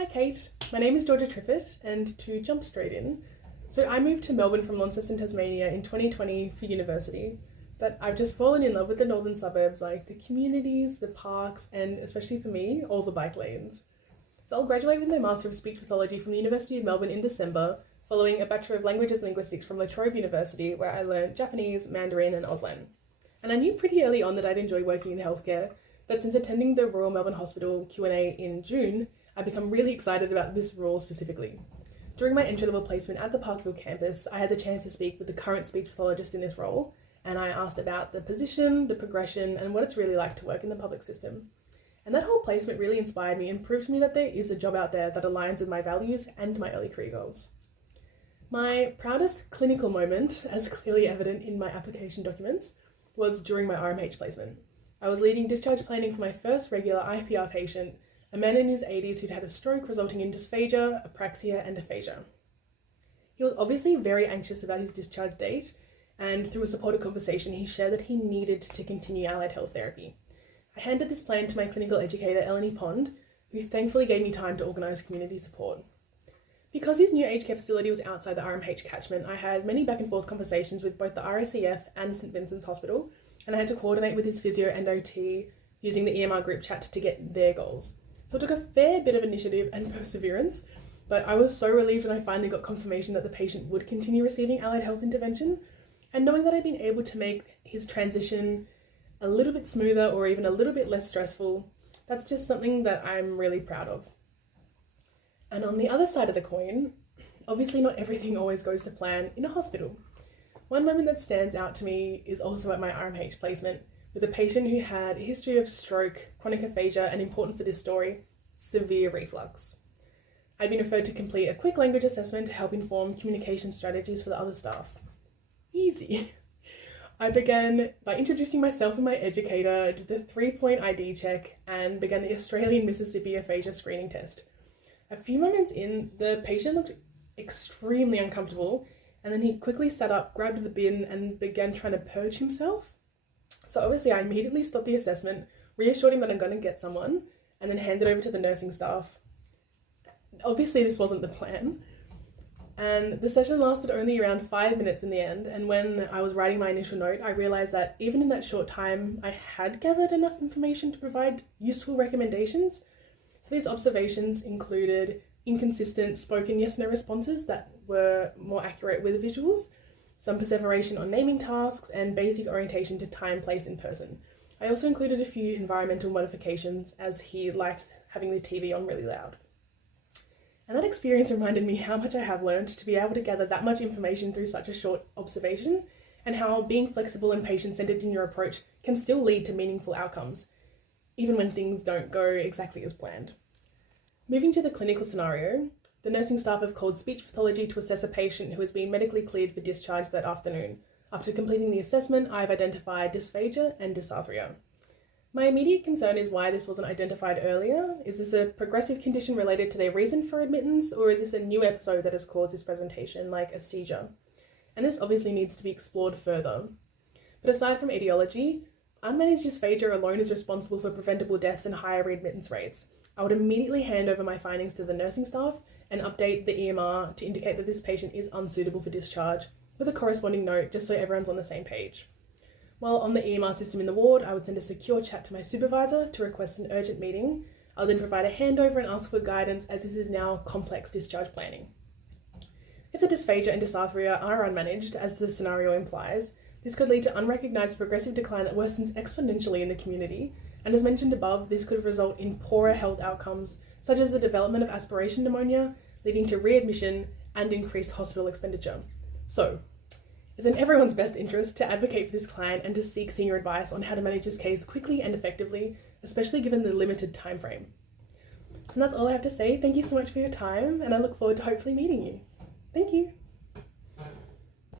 Hi Kate, my name is Georgia Triffitt, and to jump straight in, so I moved to Melbourne from Launceston, Tasmania in 2020 for university, but I've just fallen in love with the northern suburbs, like the communities, the parks, and especially for me, all the bike lanes. So I'll graduate with my Master of Speech Pathology from the University of Melbourne in December, following a Bachelor of Languages and Linguistics from La Trobe University, where I learned Japanese, Mandarin, and Auslan. And I knew pretty early on that I'd enjoy working in healthcare, but since attending the Royal Melbourne Hospital Q&A in June, I've become really excited about this role specifically. During my entry-level placement at the Parkville campus, I had the chance to speak with the current speech pathologist in this role, and I asked about the position, the progression, and what it's really like to work in the public system. And that whole placement really inspired me and proved to me that there is a job out there that aligns with my values and my early career goals. My proudest clinical moment, as clearly evident in my application documents, was during my RMH placement. I was leading discharge planning for my first regular IPR patient, a man in his 80s who'd had a stroke resulting in dysphagia, apraxia, and aphasia. He was obviously very anxious about his discharge date, and through a supportive conversation, he shared that he needed to continue allied health therapy. I handed this plan to my clinical educator, Eleni Pond, who thankfully gave me time to organise community support. Because his new aged care facility was outside the RMH catchment, I had many back and forth conversations with both the RACF and St Vincent's Hospital, and I had to coordinate with his physio and OT using the EMR group chat to get their goals. So it took a fair bit of initiative and perseverance, but I was so relieved when I finally got confirmation that the patient would continue receiving allied health intervention, and knowing that I'd been able to make his transition a little bit smoother or even a little bit less stressful, that's just something that I'm really proud of. And on the other side of the coin, obviously not everything always goes to plan in a hospital. One moment that stands out to me is also at my RMH placement, with a patient who had a history of stroke, chronic aphasia, and important for this story, severe reflux. I'd been referred to complete a quick language assessment to help inform communication strategies for the other staff. Easy. I began by introducing myself and my educator, did the 3-point ID check, and began the Australian Mississippi aphasia screening test. A few moments in, the patient looked extremely uncomfortable, and then he quickly sat up, grabbed the bin, and began trying to purge himself. So obviously I immediately stopped the assessment, reassured him that I'm going to get someone, and then handed over to the nursing staff. Obviously this wasn't the plan, and the session lasted only around 5 minutes in the end, and when I was writing my initial note, I realised that even in that short time, I had gathered enough information to provide useful recommendations. So these observations included inconsistent spoken yes-no responses that were more accurate with visuals, some perseveration on naming tasks, and basic orientation to time, place, and person. I also included a few environmental modifications as he liked having the TV on really loud. And that experience reminded me how much I have learned to be able to gather that much information through such a short observation, and how being flexible and patient-centered in your approach can still lead to meaningful outcomes, even when things don't go exactly as planned. Moving to the clinical scenario, the nursing staff have called speech pathology to assess a patient who has been medically cleared for discharge that afternoon. After completing the assessment, I've identified dysphagia and dysarthria. My immediate concern is why this wasn't identified earlier. Is this a progressive condition related to their reason for admittance, or is this a new episode that has caused this presentation, like a seizure? And this obviously needs to be explored further. But aside from etiology, unmanaged dysphagia alone is responsible for preventable deaths and higher readmittance rates. I would immediately hand over my findings to the nursing staff and update the EMR to indicate that this patient is unsuitable for discharge, with a corresponding note just so everyone's on the same page. While on the EMR system in the ward, I would send a secure chat to my supervisor to request an urgent meeting. I'll then provide a handover and ask for guidance, as this is now complex discharge planning. If the dysphagia and dysarthria are unmanaged, as the scenario implies, this could lead to unrecognised progressive decline that worsens exponentially in the community, and as mentioned above, this could result in poorer health outcomes, such as the development of aspiration pneumonia, leading to readmission and increased hospital expenditure. So, it's in everyone's best interest to advocate for this client and to seek senior advice on how to manage this case quickly and effectively, especially given the limited time frame. And that's all I have to say. Thank you so much for your time, and I look forward to hopefully meeting you. Thank you.